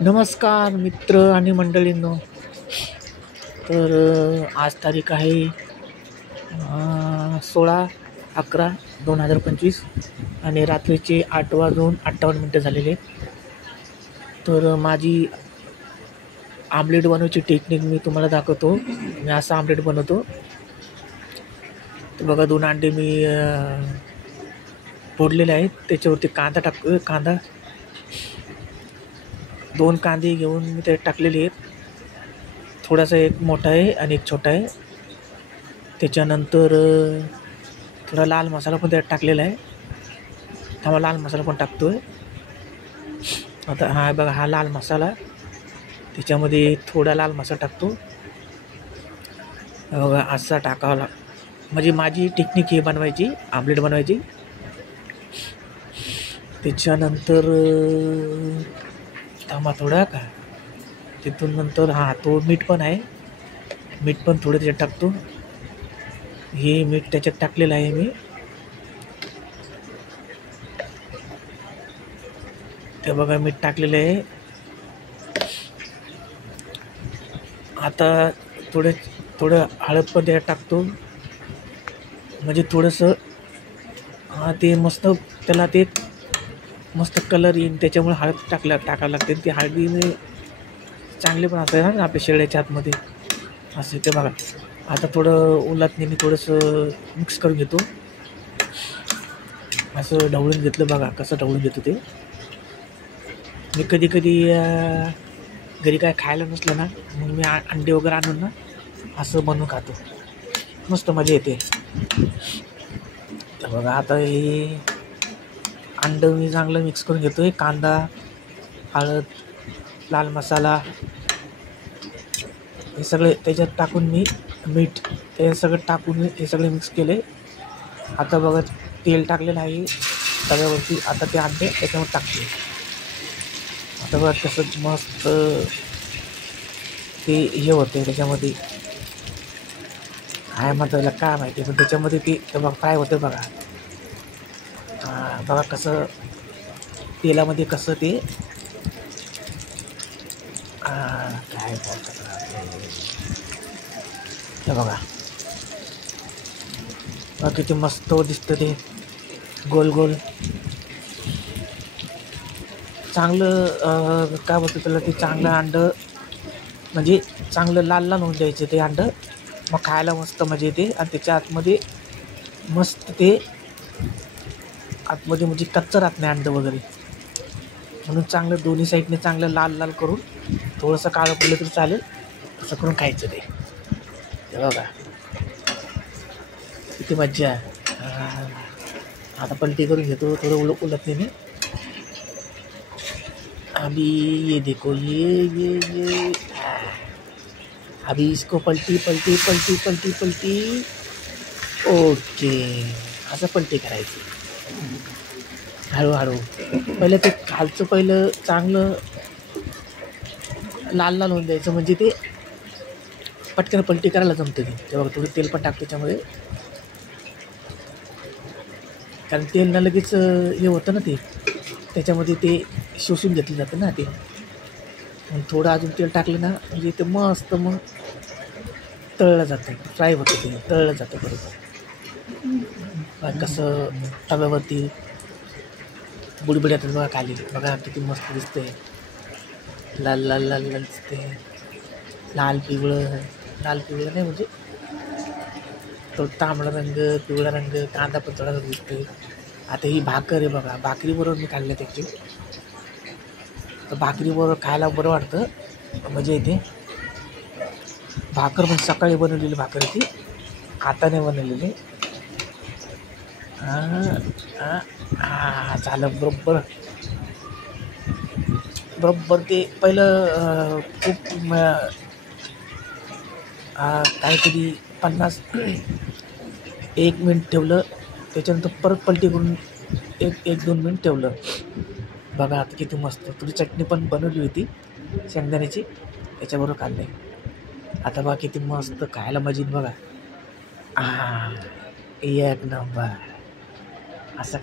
नमस्कार मित्र आणि मंडळींनो. तर आज तारीख आहे 16/11/2025 आणि रात्रीचे 8:58 झालेले आहेत. तर माझी आमलेट बनवायची टेक्निक मी तुम्हाला दाखवतो. मी असं आमलेट बनवतो. तर बघा, 2 अंडे मी फोडलेले आहेत. त्याच्यावरती कांदा टाकतो. 2 कांदे घेऊन मी त्यात टाकलेले आहेत. थोडासा एक मोठा आहे आणि एक छोटा आहे. त्याच्यानंतर थोडा लाल मसाला पण त्यात टाकलेला आहे. थांबा, लाल मसाला पण टाकतो आहे. आता हा बघा, हा लाल मसाला, त्याच्यामध्ये थोडा लाल मसाला टाकतो. बघा असा टाकावा म्हणजे माझी टेक्निक ही बनवायची, आमलेट बनवायची. त्याच्यानंतर थांबा थोडा का तिथून नंतर तो मीठ पण आहे. मीठ पण थोडं त्याच्यात टाकतो. हे मीठ त्याच्यात टाकलेलं आहे मी. ते बघा, मीठ टाकलेलं आहे. आता थोडं हळद पण त्याच्यात टाकतो, म्हणजे थोडंसं ते मस्त, त्याला ते मस्त कलर येईल. त्याच्यामुळे हळद टाकावं लागते. ती हळदीने चांगले पण असते ना आपल्या शेळ्याच्या आतमध्ये असे. ते बघा, आता थोडं उलटणीने थोडंसं मिक्स करून घेतो. असं ढवळून घेतलं. बघा कसं ढवळून घेतो ते. मी कधी घरी काय खायला नसलं ना, मग मी अंडे वगैरे आणून ना असं बनवून खातो. मस्त मजा येते. तर बघा, आता हे अंडं मी चांगलं मिक्स करून घेतो आहे. कांदा, हळद, लाल मसाला हे सगळे त्याच्यात टाकून मी, मीठ ते सगळं टाकून हे सगळे मिक्स केले. आता बघा, तेल टाकलेलं आहे तव्यावरती. आता ते अंडे त्याच्यावर टाकले. आता बघा कसं मस्त ते हे होते. त्याच्यामध्ये काय म्हणतात काय माहिती, पण त्याच्यामध्ये ते बघा फ्राय होते. बघा बघा कसं तेलामध्ये कसं ते काय बोलतात ते बघा. किती मस्त दिसतं ते गोल गोल. चांगलं काय बोलतं त्याला, ते चांगलं अंडं म्हणजे चांगलं लाल लाल होऊन द्यायचं ते अंडं. मग खायला मस्त मजा येते. आणि त्याच्या आतमध्ये मस्त ते आतमध्ये म्हणजे कच्चं राहत नाही अंडं वगैरे. म्हणून चांगलं दोन्ही साईडने चांगलं लाल लाल करून, थोडंसं काळं पडलं तरी चालेल, असं करून खायचं ते. बघा किती मज्जा आहे. आता पलटी करून घेतो थोडं उलटणीने. अभी ये देखो, ये अभी इसको पलटी पलटी पलटी पलटी पलटी. ओके, असं पलटी करायची हळूहळू. पहिलं ते पहिलं चांगलं लाल लाल होऊन द्यायचं, म्हणजे ते पटकन पलटी करायला जमतं ते. तेव्हा थोडं तेल पण टाक त्याच्यामध्ये, कारण तेल ना लगेच हे होतं ना ते, त्याच्यामध्ये ते शोषून घेतलं जातं ना ते. मग थोडं अजून तेल टाकलं ना, म्हणजे ते मस्त मग तळलं जातं, फ्राय होतं ते, तळलं जातं बरोबर. कसं तव्यावरती बुडबुड्यात बघा खाली. बघा किती मस्त दिसते. लाल लाल लाल लाल दिसते. लाल पिवळं नाही, म्हणजे तो तांबडा रंग, पिवळा रंग, कांदा पण थोडा दिसते. आता ही भाकर आहे बघा, भाकरीबरोबर मी खाल्ले त्याची. तर भाकरीबरोबर खायला बरं वाटतं, मजा येते. भाकर पण सकाळी बनवलेली भाकर ती, हाताने बनवलेली. झालं बरोबर ते पहिलं खूप काहीतरी 1 मिनिट ठेवलं. त्याच्यानंतर परत पलटी करून 1-2 मिनिट ठेवलं. बघा आता किती मस्त. थोडी चटणी पण बनवली होती शेंगदाण्याची, त्याच्याबरोबर खाल्ले. आता बघा किती मस्त खायला मजेत. बघा एक नंबर. असं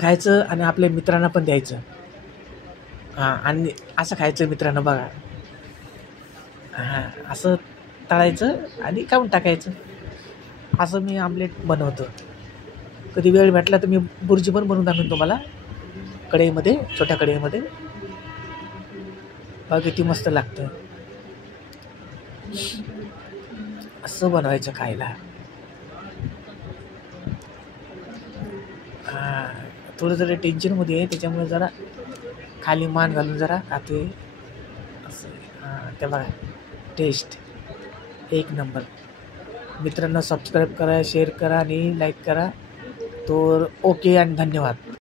खायचं आणि आपल्या मित्रांना पण द्यायचं. हां, आणि असं खायचं मित्रांनो बघा. हां, असं तळायचं आणि काढून टाकायचं. असं मी आमलेट बनवतो. कधी वेळ भेटला तर मी बुर्जी पण बनवून दाखवेन तुम्हाला कढईमध्ये, छोट्या कढईमध्ये. बघा किती मस्त लागतं. असं बनवायचं खायला. हां, थोडं जरा टेन्शनमध्ये आहे त्याच्यामुळे जरा खाली मान घालून जरा खातोय. असं हां, ते बघा टेस्ट एक नंबर. मित्रांनो सबस्क्राईब करा, शेअर करा आणि लाईक करा. तर ओके आणि धन्यवाद.